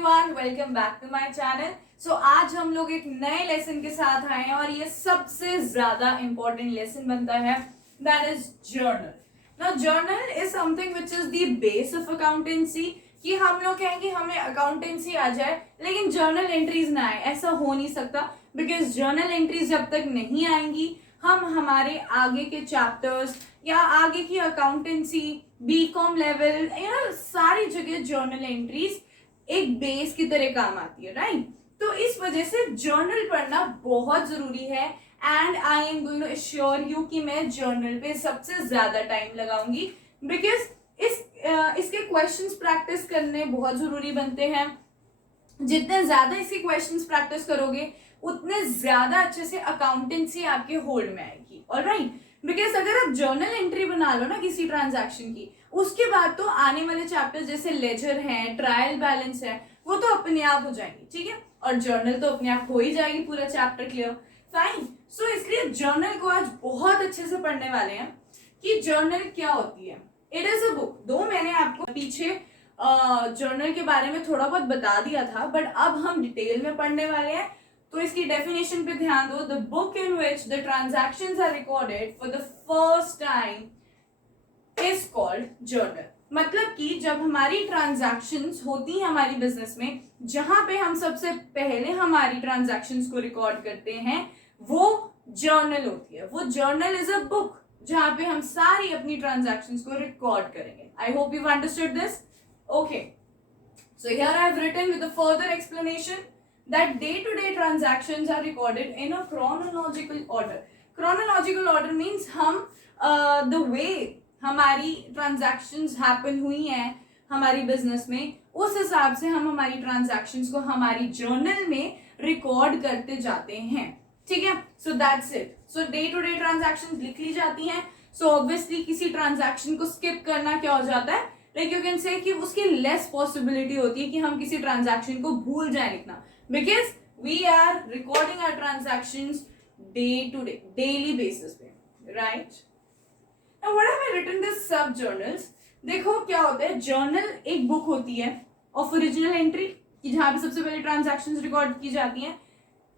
Everyone, welcome back to my channel. So आज हम लोग एक नए लेसन के साथ आए हैं और ये सबसे ज्यादा इंपॉर्टेंट लेसन बनता है, that is journal. Now journal is something which is the base of accountancy. कि हम लोग कहेंगे हमें अकाउंटेंसी आ जाए लेकिन जर्नल एंट्रीज ना आए, ऐसा हो नहीं सकता। बिकॉज जर्नल एंट्रीज जब तक नहीं आएंगी हम हमारे आगे के चैप्टर्स या आगे की अकाउंटेंसी बीकॉम लेवल सारी जगह जर्नल एंट्रीज एक बेस की तरह काम आती है, राइट। तो इस वजह से जर्नल पढ़ना बहुत जरूरी है and I am going to assure you कि मैं जर्नल पे सबसे ज्यादा टाइम लगाऊंगी। बिकॉज इसके क्वेश्चंस प्रैक्टिस करने बहुत जरूरी बनते हैं। जितने ज्यादा इसके क्वेश्चंस प्रैक्टिस करोगे उतने ज्यादा अच्छे से अकाउंटेंसी आपके होल्ड में आएगी, ऑलराइट। बिकॉज अगर आप जर्नल एंट्री बना लो ना किसी ट्रांजैक्शन की, उसके बाद तो आने वाले चैप्टर जैसे लेजर है, ट्रायल बैलेंस है, वो तो अपने आप हो जाएंगे, ठीक है। और जर्नल तो अपने आप हो ही जाएगी, पूरा चैप्टर क्लियर, फाइन। सो इसलिए जर्नल को आज बहुत अच्छे से पढ़ने वाले हैं कि जर्नल क्या होती है। It is a book. दो मैंने आपको पीछे जर्नल के बारे में थोड़ा बहुत बता दिया था, बट अब हम डिटेल में पढ़ने वाले हैं। तो इसकी डेफिनेशन पे ध्यान दो। The book in which the transactions are recorded for the first time is called journal. मतलब कि जब हमारी ट्रांजैक्शंस होती हैं हमारी बिजनेस में, जहां पे हम सबसे पहले हमारी ट्रांजैक्शंस को रिकॉर्ड करते हैं, वो जर्नल होती है। वो जर्नल इज अ बुक जहां पे हम सारी अपनी ट्रांजैक्शंस को रिकॉर्ड करेंगे। I hope you understood this. Okay, so here I have written with a further explanation that day-to-day transactions are recorded in a chronological order. Chronological order means हम the way हमारी transactions happen हुई हैं हमारी business में, उस हिसाब से हम हमारी transactions को हमारी journal में record करते जाते हैं, ठीक है। So that's it. So day-to-day transactions लिख ली जाती हैं। So obviously किसी transaction को skip करना क्या हो जाता है, like you can say कि उसकी less possibility होती है कि हम किसी transaction को भूल जाए लिखना, because we are recording our transactions day to day, daily basis पे, right? Now what have I written this sub journals? देखो क्या होता है, जर्नल एक बुक होती है ऑफ ओरिजिनल एंट्री कि जहां पे सबसे पहले ट्रांजैक्शंस रिकॉर्ड की जाती हैं।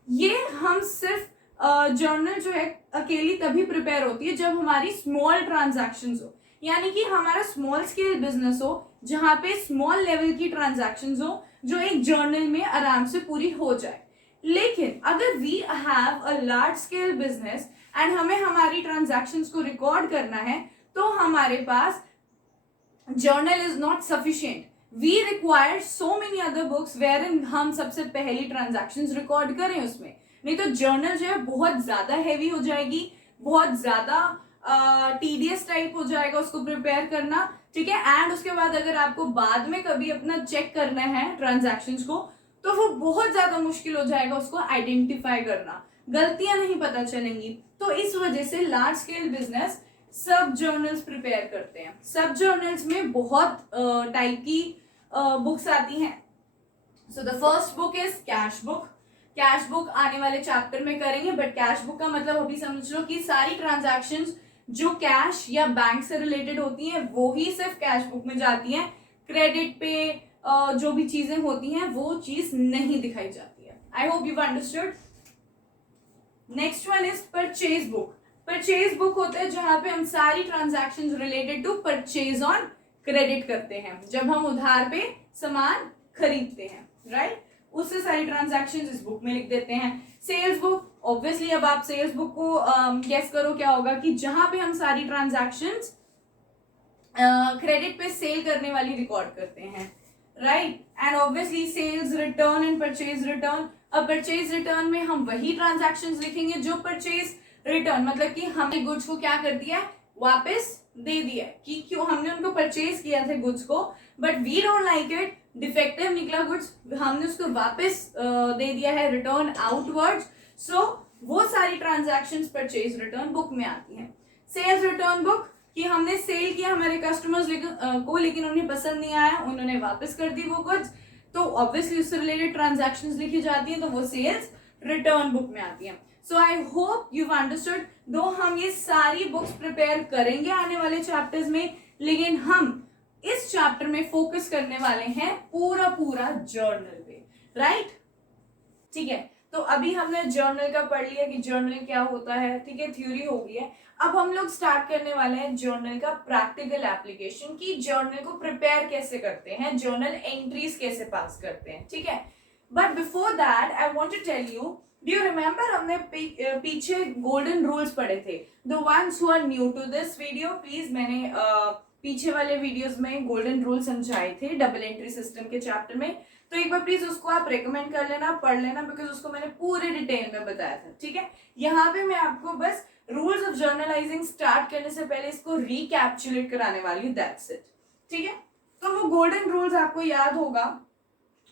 ये हम सिर्फ जर्नल जो है अकेली तभी प्रिपेयर होती है जब हमारी स्मॉल ट्रांजैक्शंस हो, यानी कि हमारा स्मॉल स्केल बिजनेस हो जहां पे स्मॉल लेवल की ट्रांजैक्शंस हो जो एक जर्नल में आराम से पूरी हो जाए। लेकिन अगर we have a large scale business and हमें हमारी ट्रांजैक्शंस को रिकॉर्ड करना है, तो हमारे पास journal is not sufficient. We require so many other books wherein हम सबसे पहली ट्रांजैक्शंस रिकॉर्ड करें उसमें। नहीं तो जर्नल जो है बहुत ज्यादा हैवी हो जाएगी, बहुत ज्यादा टीडियस टाइप हो जाएगा उसको प्रिपेयर करना, ठीक है। एंड उसके बाद अगर आपको बाद में कभी अपना चेक करना है ट्रांजैक्शंस को, तो वो बहुत ज्यादा मुश्किल हो जाएगा उसको आइडेंटिफाई करना, गलतियां नहीं पता चलेंगी। तो इस वजह से लार्ज स्केल बिजनेस सब जर्नल्स प्रिपेयर करते हैं। सब जर्नल्स में बहुत टाइप की बुक्स आती हैं। So the first book is cash book. Cash book आने वाले चैप्टर में करेंगे, बट कैश बुक का मतलब अभी समझ लो कि सारी ट्रांजैक्शंस जो कैश या बैंक से रिलेटेड होती हैं वो ही सिर्फ कैश बुक में जाती हैं। क्रेडिट पे जो भी चीजें होती हैं वो चीज नहीं दिखाई जाती है। I hope you understood. Next one is purchase book. Purchase book होता है जहां पे हम सारी transactions related to purchase on credit करते हैं, जब हम उधार पे सामान खरीदते हैं, राइट। उससे सारी ट्रांजैक्शंस इस बुक में लिख देते हैं। सेल्स बुक, ऑब्वियसली अब आप सेल्स बुक को गेस करो क्या होगा, कि जहां पे हम सारी ट्रांजैक्शंस क्रेडिट पे सेल करने वाली रिकॉर्ड करते हैं, right. And obviously sales return and purchase return. अब परचेज रिटर्न में हम वही ट्रांजैक्शंस लिखेंगे जो परचेज रिटर्न, मतलब कि हमने गुड्स को क्या कर दिया, वापस दे दिया, कि क्यों हमने उनको परचेज किया था गुड्स को, but we don't like it, defective निकला गुड्स, हमने उसको वापस दे दिया है, रिटर्न आउटवर्ड्स। सो वो सारी ट्रांजैक्शंस परचेज रिटर्न बुक में आती हैं। सेल्स रिटर्न बुक, कि हमने सेल किया हमारे कस्टमर्स को, लेकिन उन्हें पसंद नहीं आया, उन्होंने वापस कर दी वो गुड्स, तो ऑब्वियसली उससे रिलेटेड ट्रांजैक्शंस लिखी जाती हैं, तो वो सेल्स रिटर्न बुक में आती हैं। सो आई होप यू अंडरस्टूड। दो हम ये सारी बुक्स प्रिपेयर करेंगे आने वाले चैप्टर्स में, लेकिन हम इस चैप्टर में फोकस करने वाले हैं पूरा पूरा जर्नल पे, राइट? ठीक है, तो अभी हमने जर्नल का पढ़ लिया कि जर्नल क्या होता है, ठीक है, थ्योरी हो गई है। अब हम लोग स्टार्ट करने वाले हैं जर्नल का प्रैक्टिकल एप्लीकेशन, कि जर्नल को प्रिपेयर कैसे करते हैं, जर्नल एंट्रीज कैसे पास करते हैं, ठीक है। But before that I want to tell you, do you remember हमने पीछे गोल्डन रूल्स पढ़े थे। The ones who are new to this video, please, मैंने पीछे वाले वीडियोस में गोल्डन रूल समझाए थे डबल एंट्री सिस्टम के चैप्टर में, तो एक बार प्लीज उसको आप रेकमेंड कर लेना, पढ़ लेना, बिकॉज उसको मैंने पूरे डिटेल में बताया था, ठीक है। यहाँ पे मैं आपको बस रूल्स ऑफ जर्नलाइजिंग स्टार्ट करने से पहले इसको रिकैप्चुलेट कराने वाली हूँ, दैट्स इट, ठीक है। तो वो गोल्डन रूल्स आपको याद होगा,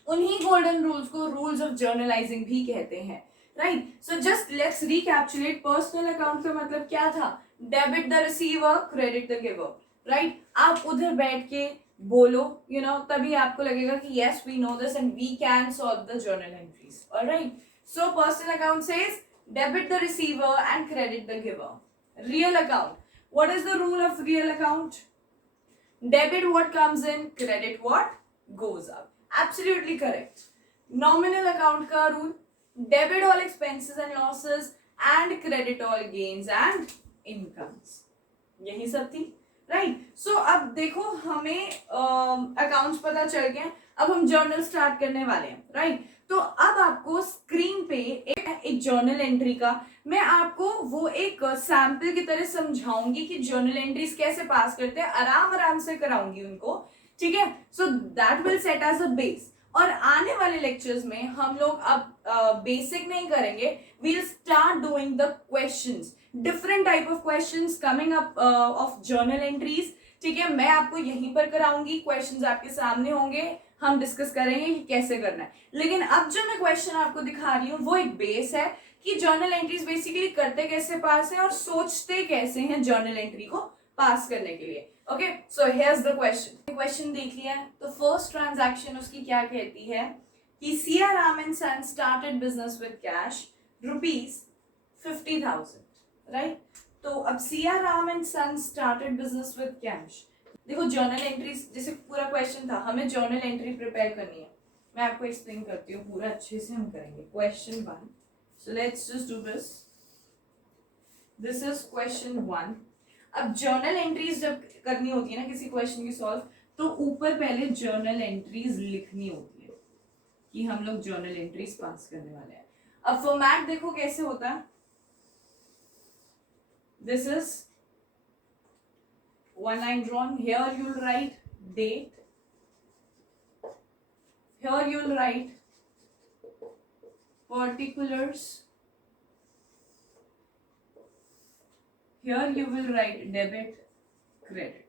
उन्हीं गोल्डन रूल्स को रूल्स ऑफ जर्नलाइजिंग भी कहते हैं, right? So just let's recapitulate. Personal account का मतलब क्या था? Debit the receiver, credit the giver, right? आप उधर बैठ के बोलो, यू नो, तभी आपको लगेगा कि yes we know this and we can solve the journal entries, alright? So personal account says debit the receiver and credit the giver. Real account, what is the rule of real account? Debit what comes in, credit what goes out. Absolutely correct. Nominal account का rule, debit all expenses and losses and credit all gains and incomes. यही सब थी, right? सो अब देखो, हमें accounts पता चल गए, अब हम जर्नल स्टार्ट करने वाले हैं, राइट? तो अब आपको स्क्रीन पे एक जर्नल एंट्री का मैं आपको वो एक सैंपल की तरह समझाऊंगी कि जर्नल एंट्रीज कैसे पास करते हैं, आराम आराम से कराऊंगी उनको, ठीक है। So that will set as a base. और आने वाले लेक्चर्स में हम लोग अब बेसिक नहीं करेंगे, we will start doing the questions, different type of questions coming up of journal entries, ठीक है। मैं आपको यहीं पर कराऊंगी, क्वेश्चंस आपके सामने होंगे, हम डिस्कस करेंगे कि कैसे करना है। लेकिन अब जो मैं क्वेश्चन आपको दिखा रही हूँ वो एक बेस है कि जर्नल एंट्रीज बेसिकली करते कैसे पास है और सोचते कैसे हैं जर्नल एंट्री को पास करने के लिए। Okay, so here's the question. Question देख लिया है, तो फर्स्ट ट्रांजैक्शन उसकी क्या कहती है कि CR Ram and son started business with cash ₹50,000, right? तो अब CR Ram and son started business with cash. देखो, जर्नल एंट्रीज जैसे पूरा क्वेश्चन था, हमें जर्नल एंट्री प्रिपेयर करनी है। मैं आपको एक्सप्लेन करती हूँ, पूरा अच्छे से हम करेंगे। Question 1, so let's just do this. This is question 1। अब जर्नल एंट्रीज जब करनी होती है ना किसी क्वेश्चन की सॉल्व, तो ऊपर पहले जर्नल एंट्रीज लिखनी होती है कि हम लोग जर्नल एंट्रीज पास करने वाले हैं। अब फॉर्मेट देखो कैसे होता है। This is one line drawn. Here you'll write date. Here you'll write particulars. Here you will write debit, credit.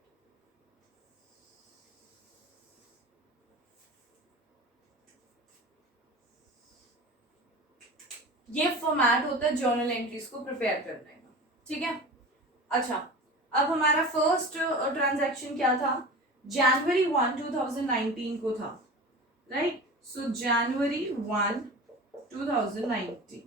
ये फॉर्मेट होता है जर्नल एंट्रीज को प्रिपेयर करने का, ठीक है। अच्छा, अब हमारा फर्स्ट ट्रांजैक्शन क्या था? जनवरी 1, 2019 को था, राइट? सो जनवरी 1, 2019,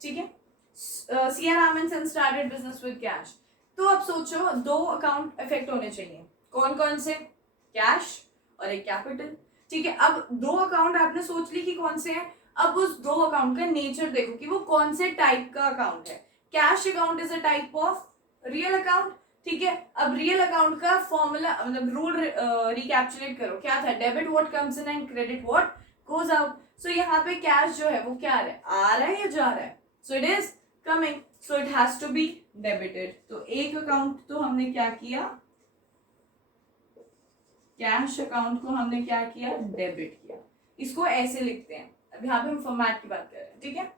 ठीक है। C R Ram and son started business with cash. तो अब सोचो, दो अकाउंट इफेक्ट होने चाहिए, कौन कौन से? कैश और एक कैपिटल, ठीक है। अब दो अकाउंट आपने सोच ली कि कौन से हैं। अब उस दो अकाउंट का नेचर देखो कि वो कौन से टाइप का अकाउंट है। Cash account is a type of real account, ठीक है। अब रियल अकाउंट का फॉर्मूला मतलब रूल रिकैप्चुलेट करो, क्या था? Debit what comes in and credit what goes out. So यहाँ पे कैश जो है वो क्या आ रहा है या जा रहा है? So it is coming, so it has to be debited. तो एक अकाउंट तो हमने क्या किया, कैश अकाउंट को हमने क्या किया? डेबिट किया। इसको ऐसे लिखते हैं। अब यहाँ पे हम फॉर्मेट की बात कर रहे हैं, ठीक है।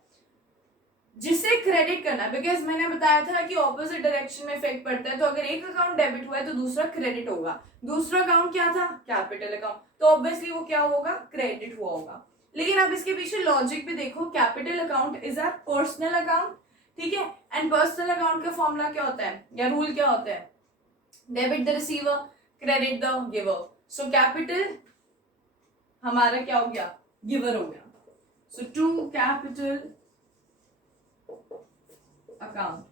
जिसे क्रेडिट करना, बिकॉज मैंने बताया था कि ऑपोजिट डायरेक्शन में इफेक्ट पड़ता है, तो अगर एक अकाउंट डेबिट हुआ है तो दूसरा क्रेडिट होगा। दूसरा अकाउंट क्या था? कैपिटल अकाउंट, तो ऑब्वियसली वो क्या होगा? क्रेडिट हुआ होगा। लेकिन अब इसके पीछे लॉजिक भी देखो, capital account is a personal account, ठीक है। एंड पर्सनल अकाउंट का फॉर्मूला क्या होता है या रूल क्या होता है? Debit the receiver, credit the giver. So capital हमारा क्या हो गया? गिवर हो गया। So to capital account,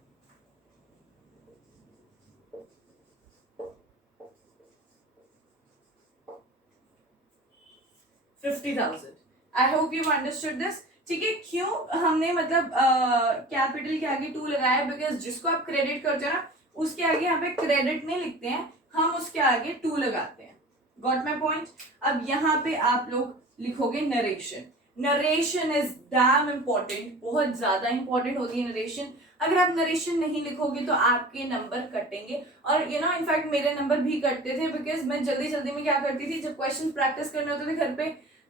50,000. I hope you understood this. ठीक है, क्यों हमने मतलब कैपिटल के आगे 2 लगाया, बिकॉज जिसको आप क्रेडिट करते हो ना उसके आगे यहाँ पे क्रेडिट नहीं लिखते हैं, हम उसके आगे 2 लगाते हैं. Got my point. अब यहाँ पे आप लोग लिखोगे narration. Narration is damn important, बहुत ज्यादा इंपॉर्टेंट होती है नरेशन. अगर आप नरेशन नहीं लिखोगे तो आपके नंबर कटेंगे, और यू नो इनफैक्ट मेरे नंबर भी कटते थे, बिकॉज मैं जल्दी जल्दी में क्या करती थी, जब क्वेश्चन प्रैक्टिस करने होते थे घर पे,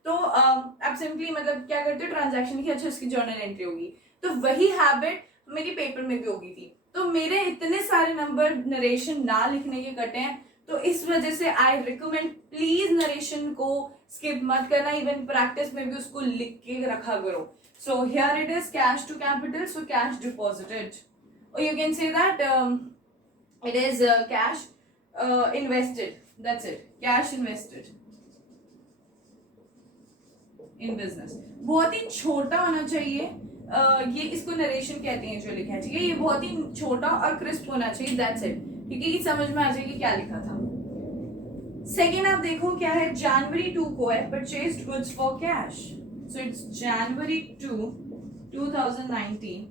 तो आप सिंपली मतलब क्या करते हो, ट्रांजैक्शन की अच्छा इसकी जर्नल एंट्री होगी, तो वही हैबिट मेरी पेपर में भी होगी थी, तो मेरे इतने सारे नंबर नरेशन ना लिखने के कटे हैं. तो इस वजह से आई रिकमेंड प्लीज नरेशन को स्किप मत करना, इवन प्रैक्टिस में भी उसको लिख के रखा करो. So here it is cash to capital, so cash deposited, और you can say that it is cash invested. That's it, cash invested in business. बहुत ही छोटा होना चाहिए. ये इसको नरेशन कहते हैं जो लिखा है, ठीक है, ये बहुत ही छोटा और क्रिस्प होना चाहिए. दैट्स इट, ठीक है, समझ में आ जाएगी क्या लिखा था. सेकेंड आप देखो क्या है, जनवरी 2 को है purchased goods for cash. So it's January 2 2019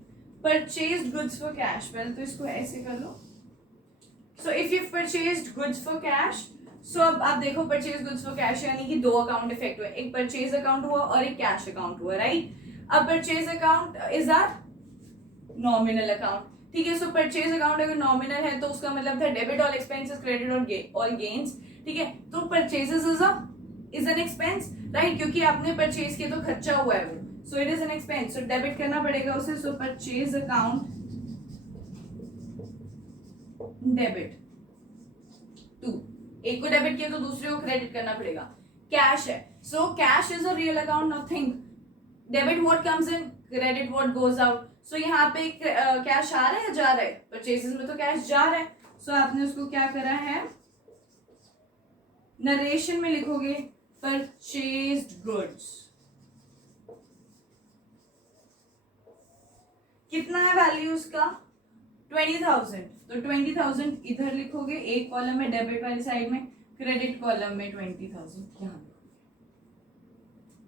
purchased goods for cash. पहले तो इसको ऐसे कर लो. So if you purchased goods for cash, so अब आप देखो परचेज गुड्स फॉर कैश यानी कि 2 अकाउंट इफेक्ट हुए, एक परचेज अकाउंट हुआ और एक कैश अकाउंट हुआ, राइट. अब purchase account is are nominal account, ठीक है. सो परचेज अकाउंट अगर नॉमिनल है तो उसका मतलब था debit all expenses, credit all gains, ठीक है. तो purchases is an expense, right, क्योंकि आपने परचेज किया तो खर्चा हुआ है वो, so it is an expense, so debit करना पड़ेगा उसे. So purchase account debit to, एक को डेबिट किया तो दूसरे को क्रेडिट करना पड़ेगा. कैश है, so cash is a real account, nothing. Debit what comes in, credit what goes out. So यहाँ पे कैश आ रहा है या जा रहा है, परचेजेस में तो कैश जा रहा है. सो आपने उसको क्या करा है, नरेशन में लिखोगे परचेज्ड गुड्स. कितना है वैल्यू उसका, 20,000. तो 20,000 इधर लिखोगे, एक कॉलम में डेबिट वाली साइड में, क्रेडिट कॉलम में 20,000 यहाँ लिखोगे.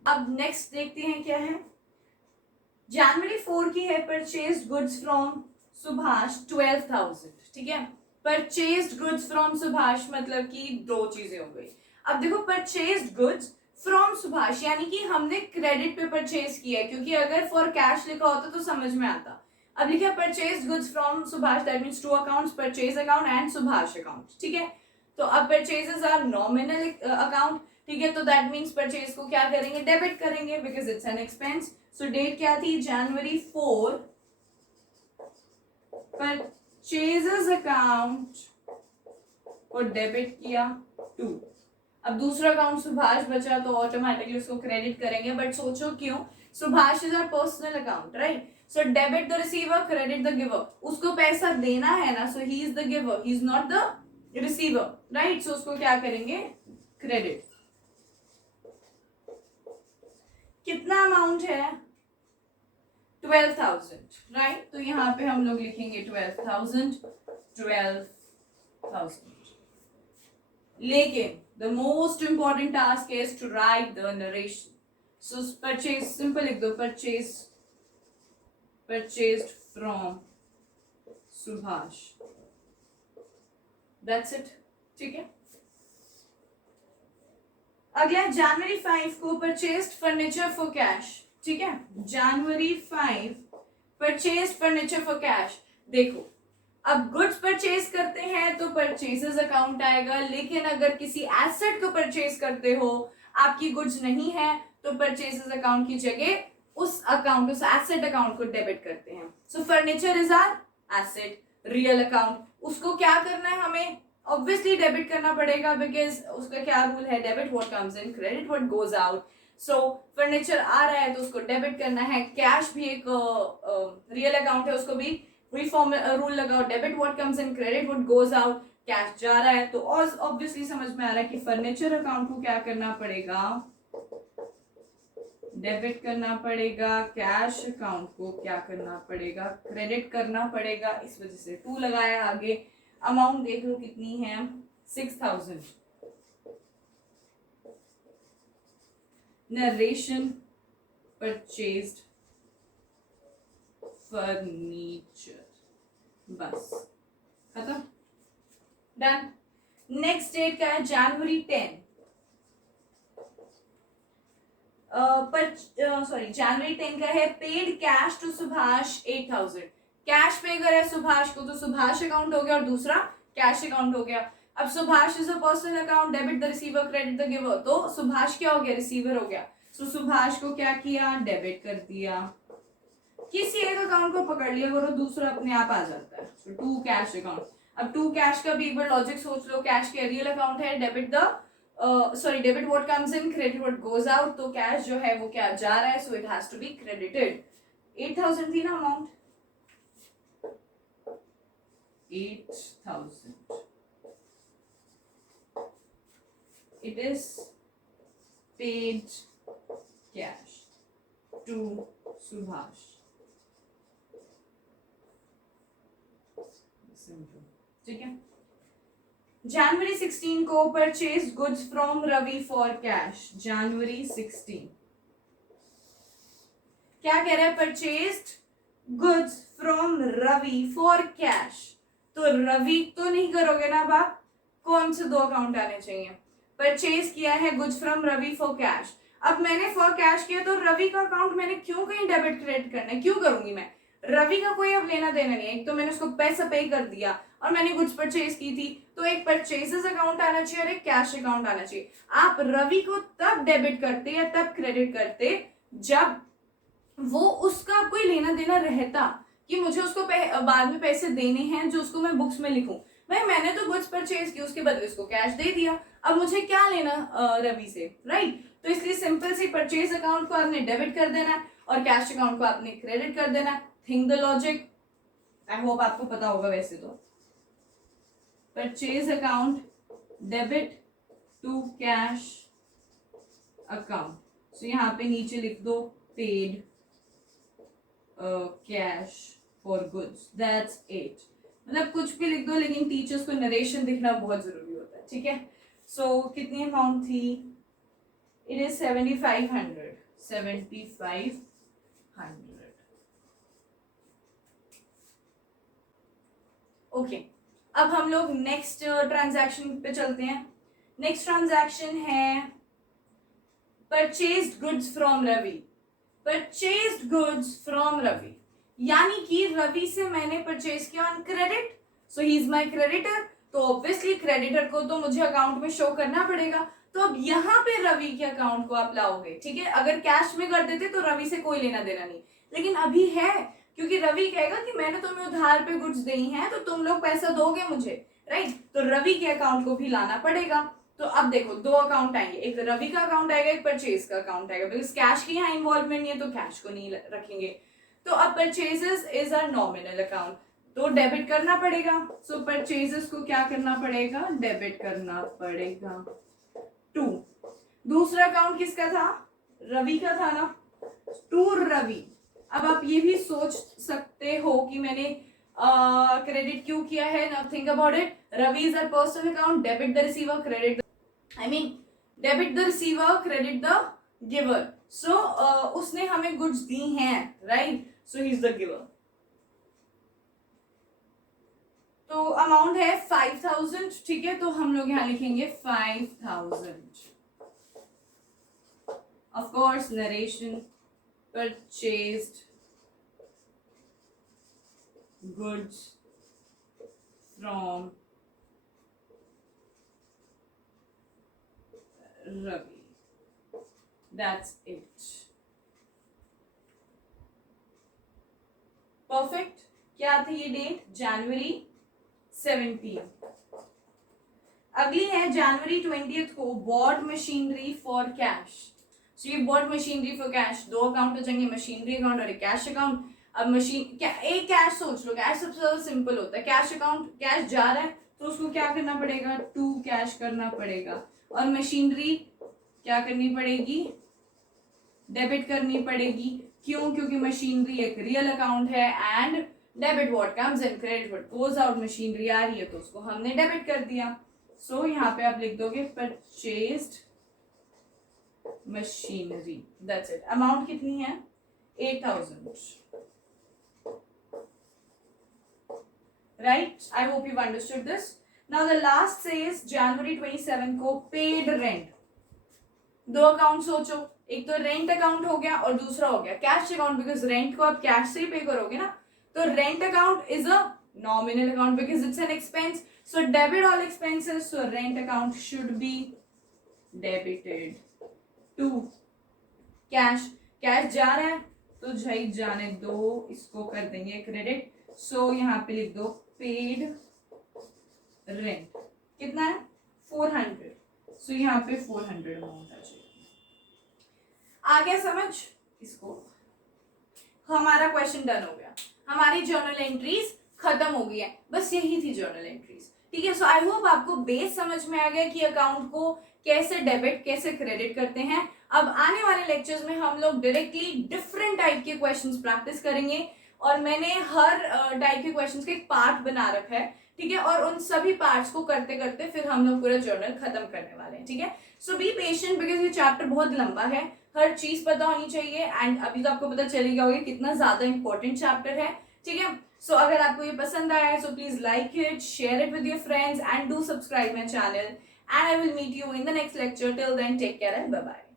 अब नेक्स्ट देखते हैं क्या है. जनवरी 4 की है परचेज्ड गुड्स फ्रॉम सुभाष 12,000, ठीक है. परचेज्ड गुड्स फ्रॉम सुभाष मतलब कि 2 चीजें हो गई. अब देखो परचेज्ड गुड्स फ्रॉम सुभाष यानी कि हमने क्रेडिट पे परचेज किया है, क्योंकि अगर फॉर कैश लिखा होता तो समझ में आता. अब लिखा है purchase goods from Subhash, that means 2 accounts, purchase account and Subhash account, ठीक है. तो अब परचेजेस आर नॉमिनल अकाउंट, ठीक है, तो दैट मींस परचेज को क्या करेंगे, डेबिट करेंगे, because it's an expense. So date क्या थी, जनवरी 4, परचेजेस अकाउंट को डेबिट किया 2. अब दूसरा अकाउंट सुभाष बचा तो ऑटोमेटिकली उसको क्रेडिट करेंगे, बट सोचो क्यों, Subhash is our personal account, right. So debit the receiver, credit the giver. उसको पैसा देना है ना, so he is the giver, he is not the receiver, right. So उसको क्या करेंगे, क्रेडिट. कितना अमाउंट है, 12,000, राइट. तो यहाँ पे हम लोग लिखेंगे 12,000. लेकिन the most important task is to write the narration. So purchase, simple लिख दो, purchased from Subhash. That's it, ठीक है. अगला जनवरी 5 को परचेस्ड फर्नीचर फॉर कैश, ठीक है. जनवरी 5 परचेस्ड फर्नीचर फॉर कैश. देखो अब गुड्स परचेज करते हैं तो परचेजेस अकाउंट आएगा, लेकिन अगर किसी एसेट को परचेज करते हो, आपकी गुड्स नहीं है, तो परचेजेस अकाउंट की जगह उस अकाउंट, उस एसेट अकाउंट को डेबिट करते हैं. So furniture is our asset, real account. उसको क्या करना है, हमें ऑब्वियसली डेबिट करना पड़ेगा, बिकॉज उसका क्या रूल है, debit what comes in, credit what goes out. So furniture आ रहा है तो उसको डेबिट करना है. कैश भी एक रियल अकाउंट है, उसको भी वही फॉर्म रूल लगाओ, debit what comes in, credit what goes out. Cash जा रहा है तो ऑब्वियसली समझ में आ रहा है कि फर्नीचर अकाउंट को क्या करना पड़ेगा, डेबिट करना पड़ेगा. कैश अकाउंट को क्या करना पड़ेगा, क्रेडिट करना पड़ेगा. इस वजह से 2 लगाया. आगे अमाउंट देख लो कितनी है, 6,000. नरेशन परचेज्ड फर्नीचर, बस खत्म, डन। नेक्स्ट डेट का है जनवरी 10, जनवरी 10 का है paid cash to Subhash 8000। Cash pay कर है सुभाष को तो सुभाष अकाउंट हो गया और दूसरा कैश अकाउंट हो गया। अब Subhash is a personal account, debit the receiver credit the giver, तो सुभाष क्या हो गया, रिसीवर हो गया। सो सुभाष को क्या किया, डेबिट कर दिया। किसी एक अकाउंट को पकड़ लिया करो, दूसरा अपने आप आ जाता है। So to cash account. अब टू कैश का भी एक बार लॉजिक सोच लो, कैश के रियल अकाउंट है, debit the debit what comes in, credit what goes out, तो कैश जो है वो क्या जा रहा है, so it has to be credited. 8000 थी ना amount, 8000, it is paid cash to Subhash, ठीक है। जनवरी 16 को purchase goods from Ravi for cash, जनवरी 16 क्या कह रहा है, purchased goods from Ravi for cash, तो रवि तो नहीं करोगे ना बाप, कौन से दो अकाउंट आने चाहिए, परचेज किया है goods from Ravi for cash. अब मैंने फॉर कैश किया तो रवि का अकाउंट मैंने क्यों कहीं डेबिट क्रेडिट करना है, क्यों करूंगी मैं, रवि का कोई अब लेना देना नहीं है। एक तो मैंने उसको पैसा पे कर दिया और मैंने गुड्स परचेज की थी, तो एक परचेजेस अकाउंट आना चाहिए और एक कैश अकाउंट आना चाहिए। आप रवि को तब डेबिट करते या तब क्रेडिट करते जब वो उसका कोई लेना देना रहता कि मुझे उसको बाद में पैसे देने हैं जो उसको मैं बुक्स में लिखूं। भाई मैंने तो गुड्स परचेज की, उसके बदले उसको कैश दे दिया, अब मुझे क्या लेना रवि से, राइट। तो इसलिए सिंपल सी परचेज अकाउंट को आपने डेबिट कर देना है और कैश अकाउंट को आपने क्रेडिट कर देना है। Think the logic, I hope आपको पता होगा वैसे तो। Purchase account debit to cash account, so यहाँ पे नीचे लिख दो paid cash for goods, that's it. मतलब कुछ भी लिख दो, लेकिन टीचर्स को नरेशन दिखना बहुत जरूरी होता है, ठीक है। सो कितनी अमाउंट थी, इट इज 7500, 7500। ओके, अब हम लोग नेक्स्ट ट्रांजैक्शन पे चलते हैं। नेक्स्ट ट्रांजैक्शन है purchased goods from Ravi, purchased goods from Ravi, यानी कि रवि से मैंने परचेज किया on credit, so he is my creditor, तो ऑब्वियसली क्रेडिटर को तो मुझे अकाउंट में शो करना पड़ेगा। तो अब यहाँ पे रवि के अकाउंट को आप लाओगे, ठीक है। अगर कैश में कर देते तो रवि से कोई लेना देना नहीं, लेकिन अभी है, क्योंकि रवि कहेगा कि मैंने तुम्हें उधार पे गुड्स दी हैं तो तुम लोग पैसा दोगे मुझे, राइट। तो रवि के अकाउंट को भी लाना पड़ेगा। तो अब देखो दो अकाउंट आएंगे, एक रवि का अकाउंट आएगा, एक परचेज का अकाउंट आएगा, बिकॉज कैश की यहाँ इन्वॉल्वमेंट नहीं है तो कैश को नहीं रखेंगे। तो अब purchases is a nominal account, तो डेबिट करना पड़ेगा। सो परचेजेस को क्या करना पड़ेगा, डेबिट करना पड़ेगा टू। दूसरा अकाउंट किसका था, रवि का था ना, टू रवि। अब आप ये भी सोच सकते हो कि मैंने क्रेडिट क्यों किया है, now think about it. Ravi is a personal account, debit the receiver credit debit the receiver credit the giver. So उसने हमें गुड्स दी हैं, right, so he is the giver. तो अमाउंट है 5000, ठीक है, तो हम लोग यहाँ लिखेंगे 5000। Of course narration purchased goods from Ravi, that's it. Perfect. क्या थी ये डेट, जनवरी 17। अगली है जनवरी 20 को बॉट मशीनरी फॉर कैश। सो ये बॉट मशीनरी फॉर कैश, दो अकाउंट हो जाएंगे, मशीनरी अकाउंट और एक कैश अकाउंट। अब मशीन क्या, एक कैश सोच लो, कैश सबसे ज्यादा सिंपल होता है। कैश अकाउंट, कैश जा रहा है तो उसको क्या करना पड़ेगा, टू कैश करना पड़ेगा। और मशीनरी क्या करनी पड़ेगी, डेबिट करनी पड़ेगी। क्यों, क्योंकि मशीनरी एक रियल अकाउंट है and debit what comes in, credit what goes out. Machinery आ रही है तो उसको हमने डेबिट कर दिया। सो यहाँ पे आप लिख दोगे purchased machinery, that's it. Amount कितनी है? 8,000, right? I hope you understood this. Now the last says January 27 को पेड रेंट। दो अकाउंट सोचो, एक तो रेंट अकाउंट हो गया और दूसरा हो गया कैश अकाउंट, बिकॉज रेंट को आप कैश से ही पे करोगे ना। तो rent account is a nominal account because it's an expense, so debit all expenses, so rent account should be debited to cash. कैश जा रहा है तो भाई जाने दो, इसको कर देंगे क्रेडिट। सो यहाँ पे लिख दो पेड रेंट, कितना है? 400। सो यहाँ पे 400 अमाउंट आ जाएगा। आ गया समझ? इसको हमारा क्वेश्चन डन हो गया, हमारी जर्नल एंट्रीज खत्म हो गई है, बस यही थी जर्नल एंट्रीज। ठीक है, सो आई होप आपको बेस समझ में आ गया कि अकाउंट को कैसे डेबिट कैसे क्रेडिट करते हैं। अब आने वाले लेक्चर्स में हम लोग डायरेक्टली डिफरेंट टाइप के क्वेश्चंस प्रैक्टिस करेंगे, और मैंने हर टाइप के क्वेश्चंस का एक पार्ट बना रखा है। ठीक है, और उन सभी पार्ट्स को करते करते फिर हम लोग पूरा जर्नल खत्म करने वाले हैं। ठीक है, सो बी पेशेंट बिकॉज ये चैप्टर बहुत लंबा है, हर चीज पता होनी चाहिए। एंड अभी तो आपको पता चल गया होगा कितना ज्यादा इंपॉर्टेंट चैप्टर है। ठीक है, सो अगर आपको ये पसंद आया है so please like it, share it with your friends and do subscribe my channel, and I will meet you in the next lecture. Till then, take care and bye bye.